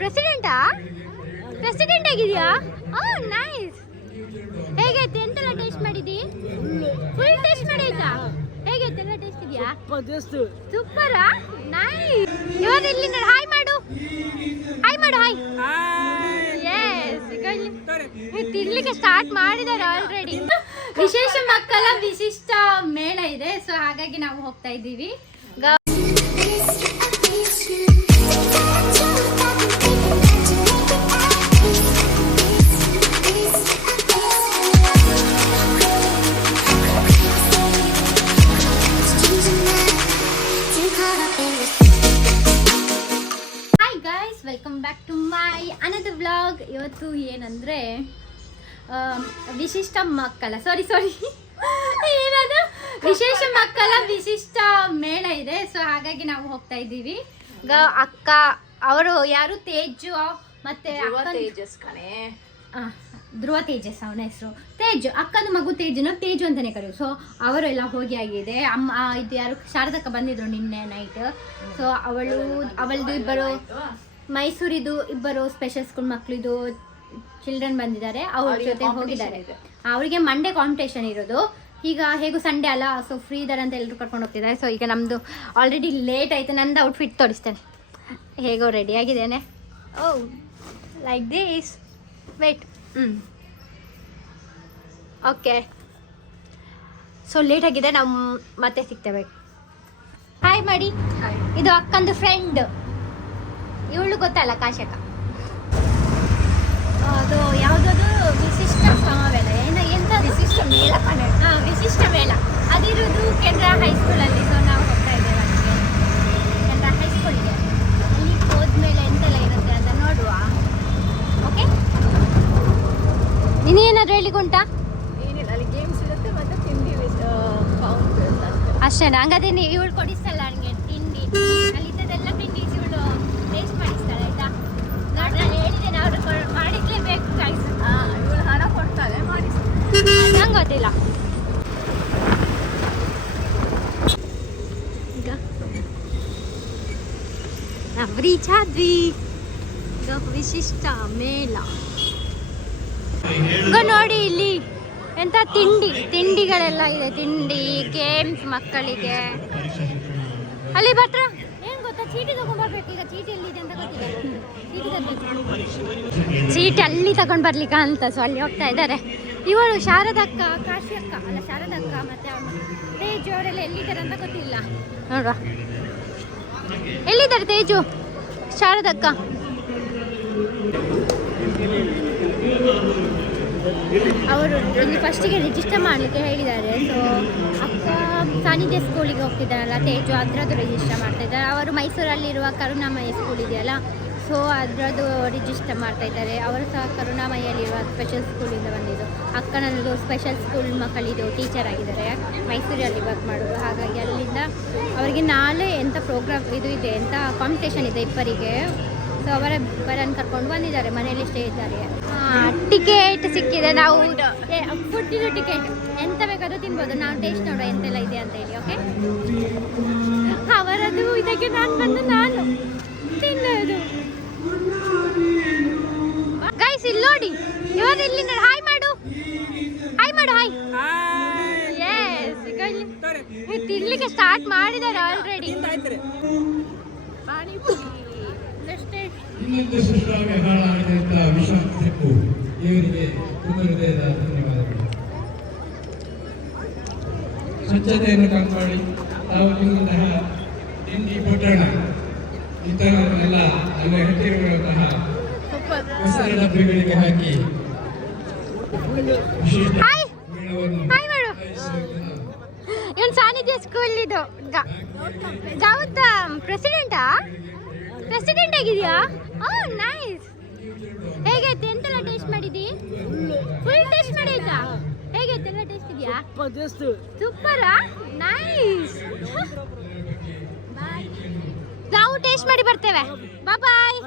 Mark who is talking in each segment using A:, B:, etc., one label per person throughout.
A: ಪ್ರೆಸಿಡೆಂಟಾ president ಆಗಿದ್ಯಾ? Oh nice ಹೇಗೈತೆ? ಎಂತೆಲ್ಲ ಟೇಸ್ಟ್ ಮಾಡಿದಿ ಫುಲ್ ಟೇಸ್ಟ್ ಮಾಡಿ ಆಯ್ತಾ ಹೇಗೈತೆ? ಎಲ್ಲ ಟೇಸ್ಟ್ ಇದೆಯಾ? ಸೂಪರಾ ನೈಸ್ ಇವಾಗ ಇಲ್ಲಿ ಹಾಯ್ ಮಾಡು. ಹಾಯ್ ಮಾಡು ಹಾಯ್ ಎಸ್ ತಿನ್ಲಿಕ್ಕೆ ಸ್ಟಾರ್ಟ್ ಮಾಡಿದ್ದಾರೆ ಆಲ್ರೆಡಿ ವಿಶೇಷ ಮಕ್ಕಳ ವಿಶಿಷ್ಟ ಮೇಳ ಇದೆ ಸೊ ಹಾಗಾಗಿ ನಾವು ಹೋಗ್ತಾ ಇದ್ದೀವಿ. ವಿಶಿಷ್ಟ ಮಕ್ಕಳ ಸಾರಿ ಸಾರಿ ಏನದು? ವಿಶೇಷ ಮಕ್ಕಳ ವಿಶಿಷ್ಟ ಮೇಳ ಇದೆ ಸೊ ಹಾಗಾಗಿ ನಾವು ಹೋಗ್ತಾ ಇದ್ದೀವಿ. ಅಕ್ಕ ಅವರು ಯಾರು? ತೇಜು ಮತ್ತೆ
B: ತೇಜಸ್ ಕಣೆ.
A: ಧ್ರುವ ತೇಜಸ್ ಅವನ ಹೆಸರು. ತೇಜು ಅಕ್ಕನ ಮಗು ತೇಜುನ ತೇಜು ಅಂತಾನೆ ಕರೆಯು ಸೊ ಅವರೆಲ್ಲ ಹೋಗಿ ಆಗಿದೆ. ಅಮ್ಮ ಇದು ಯಾರು? ಶಾರದಕ್ಕ ಬಂದಿದ್ರು ನಿನ್ನೆ ನೈಟ್ ಸೊ ಅವಳು ಅವಳದು ಇಬ್ಬರು ಮೈಸೂರಿದು ಇಬ್ಬರು ಸ್ಪೆಷಲ್ ಸ್ಕೂಲ್ ಮಕ್ಕಳಿದು ಚಿಲ್ಡ್ರನ್ ಬಂದಿದ್ದಾರೆ ಅವ್ರ ಜೊತೆ ಹೋಗಿದ್ದಾರೆ. ಅವರಿಗೆ ಮಂಡೇ ಕಾಂಪಿಟೇಷನ್ ಇರೋದು. ಈಗ ಹೇಗೂ ಸಂಡೇ ಅಲ್ಲ ಸೊ ಫ್ರೀ ಇದ್ದಾರೆ ಅಂತ ಎಲ್ಲರೂ ಕರ್ಕೊಂಡು ಹೋಗ್ತಿದ್ದಾರೆ. ಸೊ ಈಗ ನಮ್ಮದು ಆಲ್ರೆಡಿ ಲೇಟ್ ಆಯಿತು ನಂದು ಔಟ್ಫಿಟ್ ತೋರಿಸ್ತೇನೆ. ಹೇಗೋ ರೆಡಿ ಆಗಿದ್ದೇನೆ. ಓ ಲೈಕ್ ದಿಸ್ ವೇಟ್ ಹ್ಞೂ ಓಕೆ ಸೊ ಲೇಟ್ ಆಗಿದೆ ನಾವು ಮತ್ತೆ ಸಿಗ್ತೇವೆ. ಹಾಯ್ ಮಾಡಿ. ಇದು ಅಕ್ಕಂದು ಫ್ರೆಂಡ್ ಇವಳು ಗೊತ್ತಲ್ಲ ಕಾಶಕ ಅದು ಯಾವುದದು ವಿಶಿಷ್ಟ ಸಮಾವೇಶ ಏನು ಎಂತ ವಿಶಿಷ್ಟ ಮೇಳ ಹಾಂ ವಿಶಿಷ್ಟ ಮೇಳ. ಅದಿರೋದು ಕೆನರಾ ಹೈಸ್ಕೂಲಲ್ಲಿ ಸೊ ನಾವು ಹೋಗ್ತಾ ಇದ್ದೇವೆ ಅದಕ್ಕೆ ಕೆನರಾ ಹೈಸ್ಕೂಲಿಗೆ ಅಲ್ಲಿ ಹೋದ್ಮೇಲೆ ಎಂತೆಲ್ಲ ಇರುತ್ತೆ ಅಂತ ನೋಡುವ. ಓಕೆ ಇನ್ನೇನಾದ್ರು ಹೇಳಿಗುಂಟಾ
B: ಏನಿಲ್ಲ ಅಲ್ಲಿ ಗೇಮ್ಸ್ ಇರುತ್ತೆ ಮತ್ತೆ ತಿಂಡಿ
A: ಅಷ್ಟೇನಾ? ಹಂಗಾದ್ರೆ ನೀವು ಇವಳು ಕೊಡಿಸ್ತಲ್ಲ ನನಗೆ ತಿಂಡಿ ಅಲ್ಲಿದ್ದದೆಲ್ಲ ತಿಂಡಿ ಇವಳು ಟೇಸ್ಟ್ ಮಾಡಿಸ್ತಾಳೆ ಆಯ್ತಾ ನೋಡಿ ನಾನು ಹೇಳಿದ್ದೇನೆ ಅವರು ಮಾಡಿಸ್ಲೇಬೇಕು ಗಾಯ್ಸ್
B: ಆ, ಇವಳು ಹಣ ಕೊಡ್ತಾಳೆ ಮಾಡಿಸಿ
A: ನಂಗೆ ಗೊತ್ತಿಲ್ಲ ನಾವು ರೀಚ್ ಆದ್ವಿ. ಈಗ ವಿಶಿಷ್ಟ ಮೇಳ. ನೋಡಿ ಇಲ್ಲಿ ಎಂತ ತಿಂಡಿ, ತಿಂಡಿಗಳೆಲ್ಲ ಇದೆ. ತಿಂಡಿ ಗೇಮ್ಸ್ ಮಕ್ಕಳಿಗೆ. ಅಲ್ಲಿ ಗೊತ್ತಾ ಚೀಟಿ ತಗೊಂಡ್ಬರ್ಬೇಕು ಈಗ ಚೀಟಿ ಎಲ್ಲಿದೆ ಅಂತ ಗೊತ್ತಿಲ್ಲ ಚೀಟಿ ಅಲ್ಲಿ ತಗೊಂಡ್ ಬರ್ಲಿಕ್ಕ ಅಂತ ಸೊ ಅಲ್ಲಿ ಹೋಗ್ತಾ ಇದ್ದಾರೆ ಇವಳು ಶಾರದಕ್ಕ ಕಾಶಿ ಅಕ್ಕ ಅಲ್ಲ ಶಾರದಕ್ಕ ಮತ್ತೆ ಅವಳು. ತೇಜು ಅವರೆಲ್ಲ ಎಲ್ಲಿದ್ದಾರೆ ಅಂತ ಗೊತ್ತಿಲ್ಲ. ನೋಡುವ. ಎಲ್ಲಿದ್ದಾರೆ ತೇಜು? ಶಾರದಕ್ಕ. ಅವರು ಇಲ್ಲಿ ಫಸ್ಟಿಗೆ ರಿಜಿಸ್ಟರ್ ಮಾಡಲಿಕ್ಕೆ ಹೇಳಿದ್ದಾರೆ. ಸೊ ಅಕ್ಕ ಸಾನ್ನಿಧ್ಯ ಸ್ಕೂಲಿಗೆ ಹೋಗ್ತಿದ್ದಾರಲ್ಲ, ತೇಜು ಅದರದ್ದು ರಿಜಿಸ್ಟರ್ ಮಾಡ್ತಾ ಇದ್ದಾರೆ ಅವರು ಮೈಸೂರಲ್ಲಿರುವ ಕರುಣಾಮಯ ಸ್ಕೂಲ್ ಇದೆಯಲ್ಲ ಸೊ ಅದರದ್ದು ರಿಜಿಸ್ಟರ್ ಮಾಡ್ತಾ ಇದ್ದಾರೆ. ಅವರು ಸಹ ಕರುಣಾಮಯಲ್ಲಿರುವ ಸ್ಪೆಷಲ್ ಸ್ಕೂಲಿಂದ ಬಂದಿದ್ದು. ಅಕ್ಕನದ್ದು ಸ್ಪೆಷಲ್ ಸ್ಕೂಲ್ ಮಕ್ಕಳಿದು ಟೀಚರ್ ಆಗಿದ್ದಾರೆ. ಮೈಸೂರಲ್ಲಿ ವರ್ಕ್ ಮಾಡೋದು ಹಾಗಾಗಿ ಅಲ್ಲಿಂದ ಅವರಿಗೆ ನಾಳೆ ಎಂಥ ಪ್ರೋಗ್ರಾಮ್ ಇದು ಇದೆ ಎಂಥ ಕಾಂಪಿಟೇಷನ್ ಇದೆ ಇಬ್ಬರಿಗೆ. ಸೊ ಅವರ ಇಬ್ಬರನ್ನು ಕರ್ಕೊಂಡು ಬಂದಿದ್ದಾರೆ. ಮನೆಯಲ್ಲಿ ಸ್ಟೇ ಇದ್ದಾರೆ. ಟಿಕೆಟ್ ಸಿಕ್ಕಿದೆ. ನಾವು ಫುಡ್ಡಿನ ಟಿಕೆಟ್ ಎಂತ ಬೇಕಾದ್ರೂ ತಿನ್ಬೋದು. ನಾವು ಟೇಸ್ಟ್ ನೋಡುವ ಎಂತೆಲ್ಲ ಇದೆ ಅಂತ ಹೇಳಿ ಓಕೆ ಅವರದು ಇದಕ್ಕೆ ನಾನು ಬಂದು ನಾನು ತಿನ್ನೋದು. ಗೈಸ್ ಇಲ್ಲಿ ನೋಡಿ. ಇವರು ಇಲ್ಲಿ ನೋಡಿ ಹಾಯ್ ಮಾಡು. ಹಾಯ್ ಮಾಡು ಹಾಯ್ ಎಸ್ ತಿನ್ಲಿಕ್ಕೆ ಸ್ಟಾರ್ಟ್ ಮಾಡಿದ್ದಾರೆ ಆಲ್ರೆಡಿ ಪಾನಿಪುರಿ. ಅಷ್ಟೇ
C: ದೇವರಿಗೆ ತುಂಬ ಹೃದಯದ ಧನ್ಯವಾದಗಳು. ಸ್ವಚ್ಛತೆಯನ್ನು ಕಾಪಾಡಿ ತಾವು ತಿನ್ನುವಂತಹ ತಿಂಡಿ ಪೊಟ್ಟಣ ಇತರವನ್ನೆಲ್ಲ ಅಲ್ಲಿ ಹತ್ತಿರುವಂತಹ ಹೊಸ ಡಬ್ಬಿಗಳಿಗೆ ಹಾಕಿ ವಿಶೇಷ
A: ಇವನ್ ಸಾನ್ನಿಧ್ಯ ಸ್ಕೂಲ್ ಇದು. ಗ- ಪ್ರೆಸಿಡೆಂಟಾ ಪ್ರೆಸಿಡೆಂಟ್ ಆಗಿದೆಯಾ? ಓ ನೈಸ್ ಹೇಗೈತೆ ಎಂತೆಲ್ಲ ಟೇಸ್ಟ್ ಮಾಡಿದಿ? ಫುಲ್ ಟೇಸ್ಟ್ ಮಾಡಿ ಆಯ್ತಾ? ಹೇಗೈತೆ ಎಲ್ಲ ಟೇಸ್ಟ್ ಇದೆಯಾ? ಸೂಪರಾ ನೈಸ್ ನಾವು ಟೇಸ್ಟ್ ಮಾಡಿ ಬರ್ತೇವೆ. ಬಾಯ್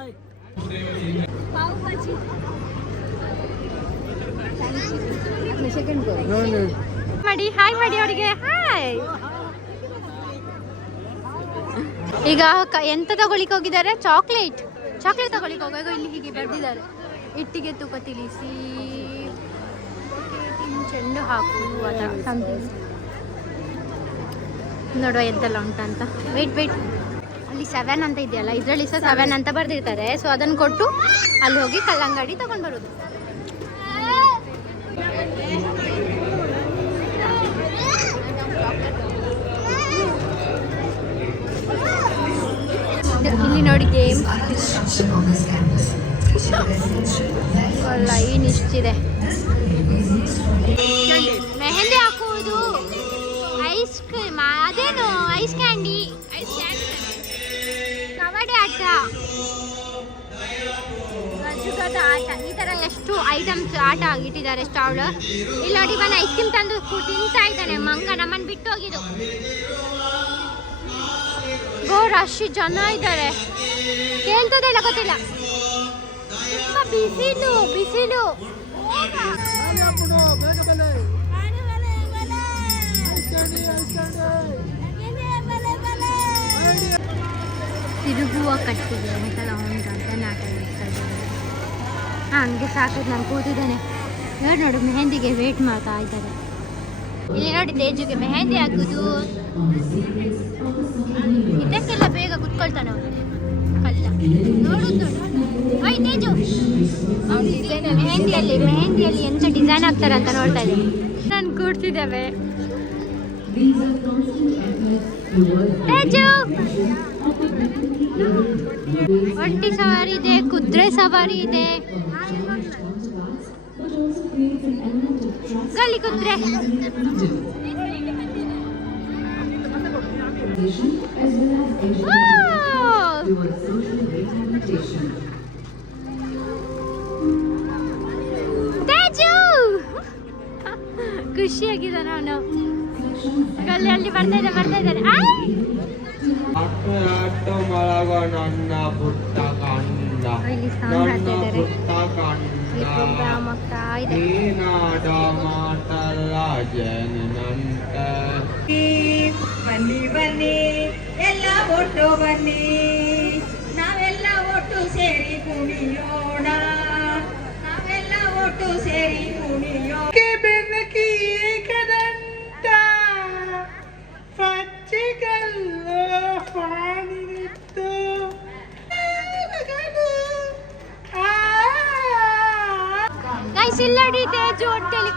A: ಪಾವ್ ಭಾಜಿ. ಮಾಡಿ ಹಾಯ್ ಮಾಡಿ ಅವರಿಗೆ. ಹಾಯ್ ಈಗ ಎಂತ ತಗೊಳ್ಳಿಕ್ಕೆ ಹೋಗಿದ್ದಾರೆ? ಚಾಕ್ಲೇಟ್ ಚಾಕ್ಲೇಟ್ ತಗೊಳ್ಳಿಕ್ಕೆ ಹೋಗುವಾಗ ಇಲ್ಲಿ ಹೀಗೆ ಬರೆದಿದ್ದಾರೆ. ಇಟ್ಟಿಗೆ ತೂಕ ತಿಳಿಸಿ ಚೆಂಡು ಹಾಕು ಸಮಥಿಂಗ್ ನೋಡುವ ಎಂತೆಲ್ಲ ಉಂಟಂತ ವೆಯ್ಟ್ ವೆಯ್ಟ್ ಅಲ್ಲಿ ಸೆವೆನ್ ಅಂತ ಇದೆಯಲ್ಲ, ಇದರಲ್ಲಿ ಸಹ ಸೆವೆನ್ ಅಂತ ಬರೆದಿರ್ತಾರೆ. ಸೊ ಅದನ್ನು ಕೊಟ್ಟು ಅಲ್ಲಿ ಹೋಗಿ ಕಲ್ಲಂಗಡಿ ತಗೊಂಡು ಬರೋದು. ಇಲ್ಲಿ ನೋಡಿ ಗೇಮ್. ಲೈನ್ ಇಷ್ಟಿದೆ? ಮೆಹಂದಿ ಹಾಕುವುದು ಐಸ್ ಕ್ರೀಮ್. ಅದೇನು? Ice candy? Ice candy kabaddi ಆಟ. ಆಟ. ಈ ಥರ ಎಷ್ಟು ಐಟಮ್ಸ್ ಆಟ ಆಗಿಟ್ಟಿದ್ದಾರೆ ಸ್ಟಾಲ್ ಇಲ್ಲಿ ನೋಡಿ ಇವನ್ ಐಸ್ ಕ್ರೀಮ್ ತಂದು ತಿಂತಾ ಇದ್ದಾನೆ ಮಂಗ. ನಮ್ಮನ್ನು ಬಿಟ್ಟು ಹೋಗಿದ್ದು ಗೋ ರಶ್ ಜನ ಇದ್ದಾರೆ. ಕೇಳ್ತದೆ ಇಲ್ಲ ಗೊತ್ತಿಲ್ಲ ತುಂಬ ಬಿಸಿಲು ಬಿಸಿಲು ತಿರುಗುವ ಕಟ್ಟಿಗೆ ಅಂತೆಲ್ಲ ಉಂಟು ಅಂತ ನಾಟಕ ಇದ್ದಾರೆ ಹಂಗೆ ಸಾಕು, ನಾನು ಕೂತಿದ್ದೇನೆ. ಹೇಳಿ ನೋಡು, ಮೆಹಂದಿಗೆ ವೇಟ್ ಮಾಡ್ತಾ ಇದ್ದಾರೆ. ಇಲ್ಲಿ ನೋಡಿ ತೇಜುಗೆ ಮೆಹಂದಿ ಹಾಕುದು. ಇದಕ್ಕೆಲ್ಲ ಬೇಗ ಕುತ್ಕೊಳ್ತಾನೆ ಅವನು. ಅಲ್ಲ ನೋಡುದು, ನೋಡಿ. ಓಯ್, ತೇಜು. ಮೆಹಂದಿಯಲ್ಲಿ ಮೆಹಂದಿಯಲ್ಲಿ ಎಂತ ಡಿಸೈನ್ ಹಾಕ್ತಾರೆ ಅಂತ ನೋಡ್ತಾ ಇದ್ದೀನಿ. ನಾನು ಕೂಡ್ತಿದ್ದೇವೆ. ತೇಜು. ಒಂಟಿ ಸವಾರಿ ಇದೆ, ಕುದುರೆ ಸವಾರಿ ಇದೆ. ಗಲ್ಲಿ ಕುದ್ರೆ ಖುಷಿಯಾಗಿದ್ದಾನೆ ಅವನು. ಗಲ್ಲಿ ಅಲ್ಲಿ ಬರ್ತಾ ಇದ್ದಾನೆ ಬರ್ತಾ ಇದ್ದಾನೆ. ಇಲ್ಲಿ song
D: ನನ್ನ
A: ಇದೆ
D: ನೀನಾಡ ಮಾತಲ್ಲ ಜನನಂತ
B: ಬನ್ನಿ ಬನ್ನಿ ಎಲ್ಲ ಒಟ್ಟು ಬನ್ನಿ.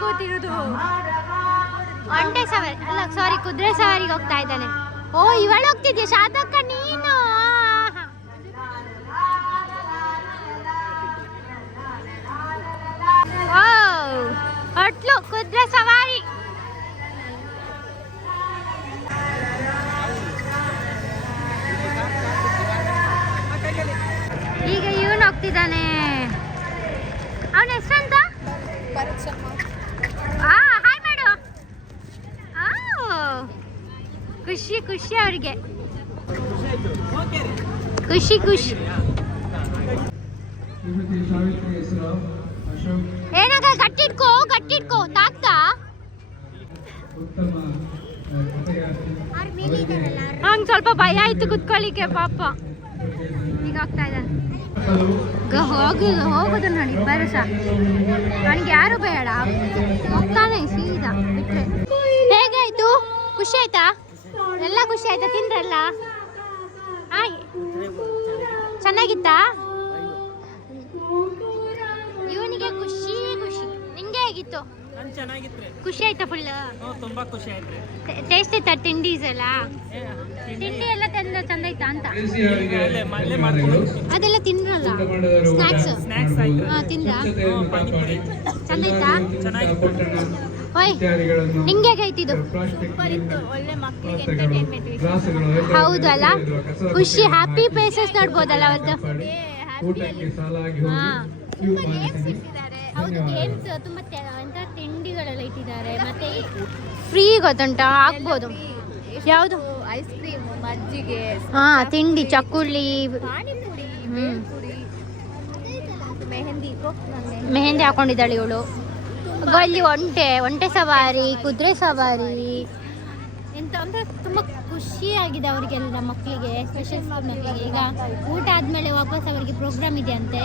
A: ಕೂತಿರೋದು ಒಂಟೆ ಸವಾರಿ. ಅಲ್ಲ ಸಾರಿ ಕುದುರೆ ಸವಾರಿಗೆ ಹೋಗ್ತಾ ಇದ್ದಾನೆ. ಓ, ಇವಳು ಹೋಗ್ತಿದ್ಯಾ? ಶಾತಕ್ಕ ನೀನು? ಓ, ಹೊಟ್ಲು, ಕುದುರೆ ಸವಾರಿ. ಈಗ ಇವನು ಹೋಗ್ತಿದ್ದಾನೆ ಅವನ ಹೆಸರಂತ ಆ ಹಾಯ್ ಮಾಡು ಆ, ಖುಷಿ ಖುಷಿ ಅವರಿಗೆ. ಖುಷಿ ಖುಷಿ. ಏನಾಗ ಕಟ್ಟಿಟ್ಕೋ ಕಟ್ಟಿಟ್ಕೋ ತಾಕ್ತಾ? ಹಂಗ್ ಸ್ವಲ್ಪ ಭಯ ಆಯ್ತು ಕುತ್ಕೊಳ್ಳಿಕ್ಕೆ ಪಾಪ. ಈಗ ಹೋಗ್ತಾ ಇದ್ದಾರೆ ಹೋಗಿ, ಹೋಗೋದು ನೋಡಿ, ಇಬ್ಬರು ಸಹ. ನನಗೆ ಯಾರು ಬೇಡ. ಹೋಗ್ತಾನೆ ಸೀದಾ, ಬಿಟ್ರೆ. ಹೇಗಾಯ್ತು? ಖುಷಿ ಆಯ್ತಾ? ಎಲ್ಲ ಖುಷಿ ಆಯ್ತಾ ತಿಂದ್ರಲ್ಲ? ಆಯ್ ಚೆನ್ನಾಗಿತ್ತಾ? ಇವನಿಗೆ ಖುಷಿ ಖುಷಿ. ನಿಂಗೆ ಹೇಗಿತ್ತು? ಖುಷಿ ಆಯ್ತಾ ಫುಲ್
E: ಹ್ಞೂ ತುಂಬಾ ಖುಷಿ ಆಯ್ತ್ರಿ
A: ಟೇಸ್ಟ್ ಆಯ್ತಾ ತಿಂಡೀಸ್ ಎಲ್ಲ?
E: ತಿಂಡಿ
A: ಎಲ್ಲ ಚಂದ ಚಂದ ಆಯ್ತಾ ಅಂತ. ಅದೆಲ್ಲ ತಿಂದ್ರಲ್ಲ? ಸ್ನಾಕ್ಸ್ ತಿಂದ್ರ? ಚಂದ ಆಯ್ತಾ
C: ಇತ್ಯಾದಿಗಳನ್ನು
A: ನಿಂಗೆ ಹೇಗಾಯ್ತಿದು
C: ಪ್ಲಾಸ್ಟಿಕ್
B: ಒಳ್ಳೆ ಮಕ್ಕಳಿಗೆ ಎಂಟರ್ಟೈನ್ಮೆಂಟ್
C: ಗ್ಲಾಸುಗಳು ಎಲ್ಲವೂ
A: ಹೌದು ಅಲ್ಲ?
C: ಇರುವ ಕಸದ
A: ಖುಷಿ ಹ್ಯಾಪಿ ಪ್ಲೇಸಸ್ ನೋಡ್ಬೋದಲ್ಲ
C: ಹೋಗಿ.
A: ಗೇಮ್ಸ್ ತುಂಬ ತಿಂಡಿಗಳೆಲ್ಲ ಇಟ್ಟಿದ್ದಾರೆ. ಮತ್ತೆ ಫ್ರೀ ಗೊತ್ತುಂಟ? ಆಗ್ಬೋದು ಯಾವುದು?
B: ಐಸ್ ಕ್ರೀಮ್ ಮಜ್ಜಿಗೆ
A: ಹಾ ತಿಂಡಿ ಚಕ್ಕುಲಿ
B: ಮೆಹಂದಿ.
A: ಮೆಹಂದಿ ಹಾಕೊಂಡಿದ್ದಾಳೆ ಇವಳು. ಅಲ್ಲಿ ಒಂಟೆ ಒಂಟೆ ಸವಾರಿ ಕುದುರೆ ಸವಾರಿ. ಎಂತ ಅಂದ್ರೆ ತುಂಬ ಖುಷಿ ಖುಷಿ ಆಗಿದೆ ಅವರಿಗೆಲ್ಲ ಮಕ್ಕಳಿಗೆ ಸ್ಪೆಷಲ್ ಸ್ಕೂಲ್ ಮಕ್ಕಳಿಗೆ. ಈಗ ಊಟ ಆದಮೇಲೆ ವಾಪಸ್ ಅವರಿಗೆ ಪ್ರೋಗ್ರಾಮ್ ಇದೆ ಅಂತೆ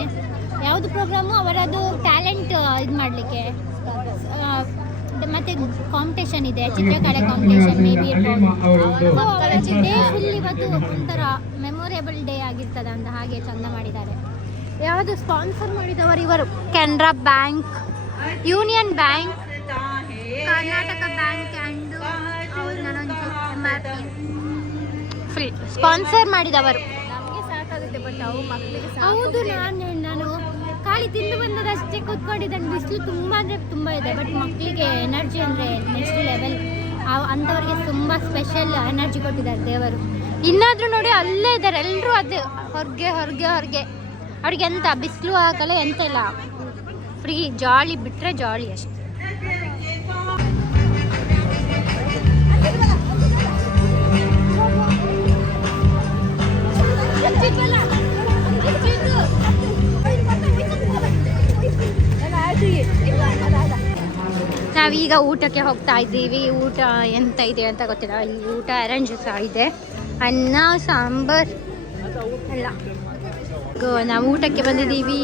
A: ಯಾವುದು ಪ್ರೋಗ್ರಾಮು ಅವರದು ಟ್ಯಾಲೆಂಟ್ ಇದು ಮಾಡಲಿಕ್ಕೆ. ಮತ್ತೆ ಕಾಂಪಿಟೇಷನ್ ಇದೆ ಚಿತ್ರಕಲೆ competition may be day full ಇವತ್ತು ಒಂಥರ ಮೆಮೊರೇಬಲ್ ಡೇ ಆಗಿರ್ತದೆ ಅಂತ ಹಾಗೆ ಚಂದ ಮಾಡಿದ್ದಾರೆ. ಯಾವುದು ಸ್ಪಾನ್ಸರ್ ಮಾಡಿದವರು ಇವರು? Canara bank. Union bank Karnataka bank and ಅವ್ರು ನಾನೊಂದು M R P free. Sponsor ಮಾಡಿದವರು.
B: ನಮಗೆ ಸಾಕಾಗುತ್ತೆ ಬಟ್ ಅವು ಮಕ್ಕಳಿಗೆ
A: ಹೌದು ನಾನು ನಾನು ಖಾಲಿ ತಿಂದು ಬಂದದಷ್ಟೇ ಕೂತ್ಕೊಂಡಿದ್ದಾನೆ ಬಿಸಿಲು ತುಂಬ ಅಂದರೆ ತುಂಬ ಇದೆ ಬಟ್ ಮಕ್ಕಳಿಗೆ ಎನರ್ಜಿ ಅಂದರೆ ನೆಕ್ಸ್ಟ್ ಲೆವೆಲ್ ಅಂಥವ್ರಿಗೆ ತುಂಬ ಸ್ಪೆಷಲ್ ಎನರ್ಜಿ ಕೊಟ್ಟಿದ್ದಾರೆ ದೇವರು. ಇನ್ನಾದರೂ ನೋಡಿ ಅಲ್ಲೇ ಇದ್ದಾರೆ ಎಲ್ಲರೂ ಅದು ಹೊರಗೆ ಹೊರಗೆ ಹೊರಗೆ. ಅವ್ರಿಗೆ ಎಂತ ಬಿಸಿಲು ಆಗಲ್ಲ ಎಂತ ಇಲ್ಲ. ಫ್ರೀ, ಜಾಲಿ ಬಿಟ್ಟರೆ ಜಾಲಿ ಅಷ್ಟೇ. ನಾವೀಗ ಊಟಕ್ಕೆ ಹೋಗ್ತಾ ಇದ್ದೀವಿ. ಊಟ ಎಂತ ಇದೆ ಅಂತ ಗೊತ್ತಿಲ್ಲ. ಅಲ್ಲಿ ಊಟ ಅರೇಂಜ್ ಇದೆ. ಅನ್ನ, ಸಾಂಬಾರ್, ಎಲ್ಲ. ನಾವು ಊಟಕ್ಕೆ ಬಂದಿದ್ದೀವಿ.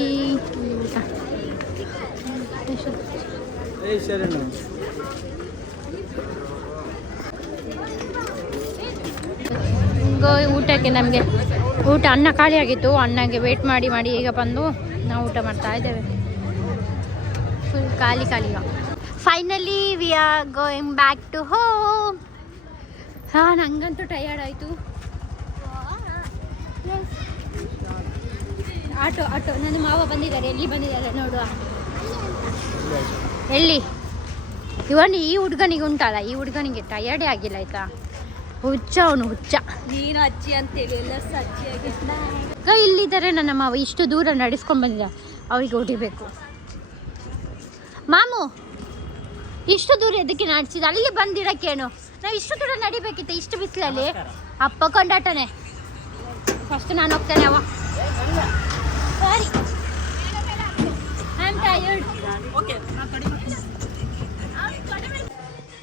A: ಗೋ ಊಟಕ್ಕೆ ನಮಗೆ ಊಟ ಅನ್ನ ಖಾಲಿ ಆಗಿತ್ತು. ಅನ್ನಗೆ ವೇಟ್ ಮಾಡಿ ಮಾಡಿ ಈಗ ಬಂದು ನಾವು ಊಟ ಮಾಡ್ತಾ ಇದ್ದೇವೆ. ಫುಲ್ ಖಾಲಿ ಖಾಲಿ finally we are going back to home ಹಾಂ, ನಂಗಂತೂ ಟಯರ್ಡ್ ಆಯಿತು. Auto auto. ನನ್ನ ಮಾವ ಬಂದಿದ್ದಾರೆ. ಎಲ್ಲಿ ಬಂದಿದ್ದಾರೆ ನೋಡುವ. ಎಲ್ಲಿ? ಇವನು ಈ ಹುಡ್ಗನಿಗೆ ಉಂಟಲ್ಲ ಈ ಹುಡುಗನಿಗೆ ಟಯರ್ಡೇ ಆಗಿಲ್ಲ ಆಯ್ತಾ? ಹುಚ್ಚ ಅವನು ಹುಚ್ಚ.
B: ನೀನು ಅಜ್ಜಿ ಅಂತೇಳಿ ಎಲ್ಲ
A: ಇಲ್ಲಿದ್ದಾರೆ ನನ್ನ ಮಾವ ಇಷ್ಟು ದೂರ ನಡೆಸ್ಕೊಂಡು ಬಂದಿದ್ದ ಅವರಿಗೆ ಹೊಡಿಬೇಕು. ಮಾಮು ಇಷ್ಟು ದೂರ ಎದಕ್ಕೆ ನಡೆಸಿದ ಅಲ್ಲಿ ಬಂದಿಡಕ್ಕೇನು ನಾವು ಇಷ್ಟು ದೂರ ನಡಿಬೇಕಿತ್ತು ಇಷ್ಟು ಬಿಸಿಲಲ್ಲಿ? ಅಪ್ಪ ಕೊಂಡಾಟನೆ. ಫಸ್ಟ್ ನಾನು ಹೋಗ್ತೇನೆ ಅವ. ಸಾರಿ.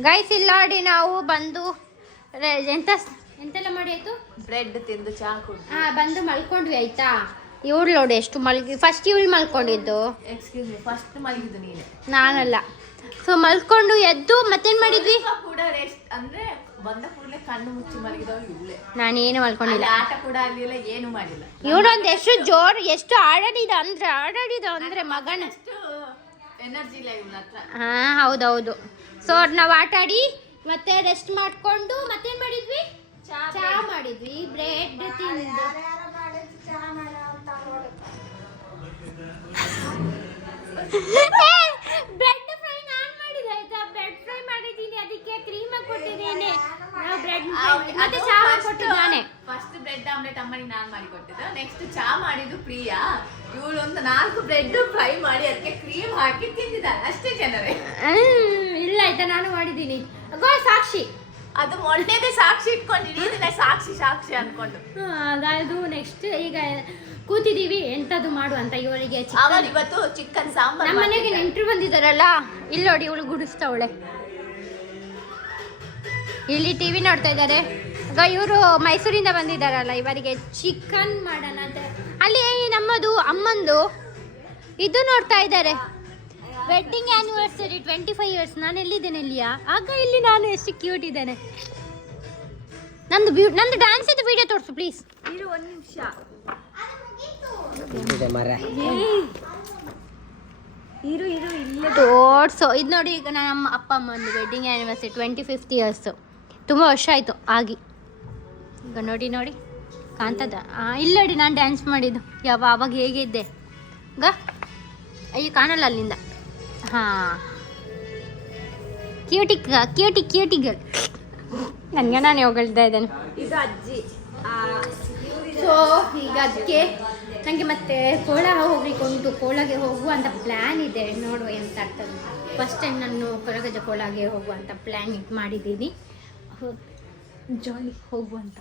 A: ಗೈಸ್ ಇಲ್ಲಾಡಿ ನಾವು ಬಂದು ಎಂತ ಎಂತೆಲ್ಲ ಮಾಡಿ ಆಯ್ತು?
B: ಬ್ರೆಡ್ ತಿಂದು ಚಾ
A: ಹಾ ಬಂದು ಮಲ್ಕೊಂಡ್ವಿ ಆಯ್ತಾ? ಇವಳು ನೋಡಿ ಎಷ್ಟು ಮಲ್ಗಿ ಫಸ್ಟ್ ಇವಳು ಮಲ್ಕೊಂಡಿದ್ದು.
B: ಎಕ್ಸ್ಕ್ಯೂಸ್ ಮಿ ಫಸ್ಟ್ ಮಲಗಿದ್ದು ನೀನು.
A: ನಾನಲ್ಲ. ಸೊ ಮಲ್ಕೊಂಡು ಎದ್ದು ಮತ್ತೇನು ಮಾಡಿದ್ವಿ?
B: ಕೂಡ ರೆಸ್ಟ್ ಅಂದ್ರೆ ಬಂದ ಕೂಡಲೇ ಕಣ್ಣು ಮುಚ್ಚಿ ಇವಳೆ
A: ನಾನೇನು ಮಲ್ಕೊಂಡಿಲ್ಲ.
B: ಆಟ ಕೂಡ ಆಗ್ಲಿಲ್ಲ ಏನು ಮಾಡಿಲ್ಲ.
A: ಇವಳೊಂದು ಎಷ್ಟು ಜೋರು ಎಷ್ಟು ಆಡಾಡಿದ ಅಂದ್ರೆ ಆಡಾಡಿದ ಅಂದ್ರೆ ಮಗನ.
B: ಎನರ್ಜಿ ಇಲ್ಲ ಇವಳ ಹತ್ರ.
A: ಹಾ ಹೌದೌದು. ಸೊ ನಾವು ಆಟ ಆಡಿ ಮತ್ತೆ ರೆಸ್ಟ್ ಮಾಡ್ಕೊಂಡು ಮತ್ತೇನ್ ಮಾಡಿದ್ವಿ? ಚಾ ಮಾಡಿದ್ವಿ. ಬ್ರೆಡ್ ತಿಂದು. ಬ್ರೆಡ್ ಫ್ರೈ ನಾನ್ ಮಾಡಿದೆ ಆಯ್ತಾ ಬ್ರೆಡ್ ಫ್ರೈ ಮಾಡಿದ್ದೀನಿ ಅದಕ್ಕೆ ಕ್ರೀಮ್ ಕೊಟ್ಟಿದ್ದೇನೆ. ನಾವು ಬ್ರೆಡ್ ಮತ್ತೆ ಚಾ ಕೊಟ್ಟು ನಾನೇ
B: ಫಸ್ಟ್ ಬ್ರೆಡ್ ಆಮ್ಲೆಟ್ ಅಮ್ಮನಿಗೆ ನಾನು ಮಾಡಿ ಕೊಟ್ಟಿದ್ದು ನೆಕ್ಸ್ಟ್ ಚಾ ಮಾಡಿದ್ದು ಪ್ರಿಯಾ. ಇವಳು ಒಂದು ನಾಲ್ಕು ಬ್ರೆಡ್ ಫ್ರೈ ಮಾಡಿ ಅದಕ್ಕೆ ಕ್ರೀಮ್ ಹಾಕಿ ತಿಂದಿದ್ದಾಳೆ. ಅಷ್ಟೇ ಜನರೇ.
A: ಇಲ್ಲ ಆಯ್ತಾ ನಾನು ಮಾಡಿದ್ದೀನಿ. ಗೋ ಸಾಕ್ಷಿ.
B: ಅದು ಮೊನ್ನೆಗೆ ಸಾಕ್ಷಿ ಇಟ್ಕೊಂಡಿದ್ದೀನಿ ಸಾಕ್ಷಿ ಸಾಕ್ಷಿ ಅನ್ಕೊಂಡು.
A: ಅದಾಯ್ತು ನೆಕ್ಸ್ಟ್ ಈಗ ಕೂತಿದೀವಿ ಎಂತದು ಮಾಡು ಅಂತ ಚಿಕನ್
B: ಇವತ್ತು ಚಿಕನ್ ಸಾಂಬಾರ್
A: ಮನೆಗೆ ನೆಂಟರು ಬಂದಿದ್ದಾರಲ್ಲ ಇಲ್ಲಿ ನೋಡಿ ಇವಳು ಗುಡಿಸ್ತಾವಳೆ. ಇಲ್ಲಿ ಟಿ ವಿ ನೋಡ್ತಾ ಇದ್ದಾರೆ. ಈಗ ಇವರು ಮೈಸೂರಿಂದ ಬಂದಿದ್ದಾರಲ್ಲ ಇವರಿಗೆ ಚಿಕನ್ ಮಾಡೋಣ ಅಂತ. ಅಲ್ಲಿ ನಮ್ಮದು ಅಮ್ಮಂದು ಇದು ನೋಡ್ತಾ ಇದ್ದಾರೆ. Wedding anniversary twenty five years ನಾನು ಎಲ್ಲಿದ್ದೇನೆ ಇಲ್ಲಿಯಾ? ಆಗ ಇಲ್ಲಿ ನಾನು ಎಷ್ಟು ಕ್ಯೂಟ್ ಇದ್ದೇನೆ. ನಂದು ಬ್ಯೂ ನಂದು ಡ್ಯಾನ್ಸ್ ಇದ್ದು ವಿಡಿಯೋ ತೋರಿಸು ಪ್ಲೀಸ್
B: ಇರು ಒಂದು ನಿಮಿಷ. ಇರು ಇರು ಇಲ್ಲ.
A: ತೋರ್ಸು. ಇದು ನೋಡಿ ಈಗ ನಮ್ಮ ಅಪ್ಪ ಅಮ್ಮಂದು wedding anniversary twenty fifth years ತುಂಬ ವರ್ಷ ಆಯಿತು, ಆಗಿ. ಈಗ ನೋಡಿ ನೋಡಿ ಕಾಣ್ತದ ಇಲ್ಲಡಿ ನಾನು ಡ್ಯಾನ್ಸ್ ಮಾಡಿದ್ದು. ಯಾವ ಆವಾಗ ಹೇಗಿದ್ದೆ ಈಗ ಅಯ್ಯೋ, ಕಾಣಲ್ಲ ಅಲ್ಲಿಂದ. ಹಾಂ. ಕ್ಯೂಟಿ ಕ್ಯೂಟಿ ಕ್ಯೂಟಿ ಗರ್ಲ್ ನನಗೆ ನಾನು ಹೊಗಳ್ತಾ ಇದ್ದೇನೆ.
B: ಇದು ಅಜ್ಜಿ
A: ಸೊ, ಈಗ ಅದಕ್ಕೆ ನನಗೆ ಮತ್ತೆ ಕೋಳ ಹೋಗ್ಲಿಕ್ಕೆ ಕೋಳಗೆ ಹೋಗುವ ಅಂತ ಪ್ಲ್ಯಾನ್ ಇದೆ. ನೋಡುವ ಎಂತ ಆಗ್ತದೆ. ಫಸ್ಟ್ ಟೈಮ್ ನಾನು ಕೊರಗಜ ಹೋಗುವ ಹೋಗುವಂಥ ಪ್ಲ್ಯಾನ್ ಇದು ಮಾಡಿದ್ದೀನಿ. ಜಾಲಿ ಹೋಗು ಅಂತ.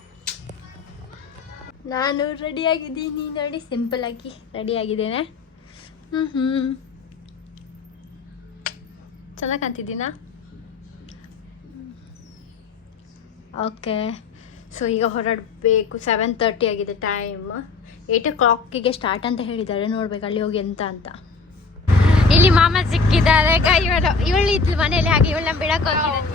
A: ನಾನು ರೆಡಿಯಾಗಿದ್ದೀನಿ ನೋಡಿ ಸಿಂಪಲಾಗಿ ರೆಡಿಯಾಗಿದ್ದೇನೆ ಹ್ಞೂ ಹ್ಞೂ ಚೆನ್ನಾಗಿ ಕಾಣ್ತಿದ್ದೀನಾ? ಓಕೆ ಸೊ ಈಗ ಹೊರಡಬೇಕು. ಸೆವೆನ್ ತರ್ಟಿ ಆಗಿದೆ ಟೈಮ್ ಏಯ್ಟ್ ಓ ಕ್ಲಾಕಿಗೆ ಸ್ಟಾರ್ಟ್ ಅಂತ ಹೇಳಿದ್ದಾರೆ. ನೋಡ್ಬೇಕು ಅಲ್ಲಿ ಹೋಗಿ ಎಂತ ಅಂತ. ಇಲ್ಲಿ ಮಾಮ ಸಿಕ್ಕಿದ್ದಾರೆ. ಇವಳು ಇವಳು ಇದ್ಲು ಮನೇಲಿ ಹಾಗೆ ಇವಳು ನಮ್ಮ ಬಿಡಕ್ಕೆ ಹೋಗಿದ್ದಾನೆ.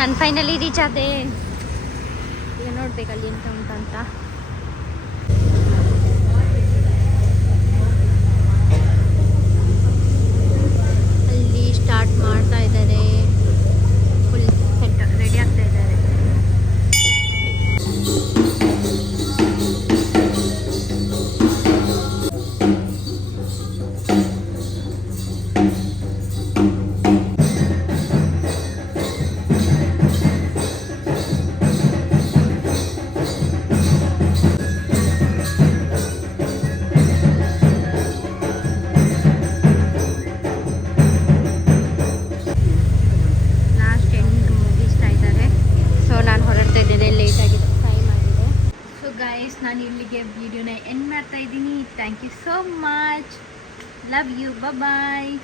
A: ನಾನು ಫೈನಲಿ ರೀಚ್ ಆದೆ ಈಗ ನೋಡ್ಬೇಕು ಅಲ್ಲಿ ಎಂತ ಉಂಟಂತ. love you. Bye-bye.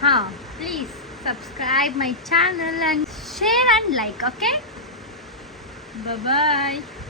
A: Huh, please subscribe my channel and share and like, okay? Bye-bye.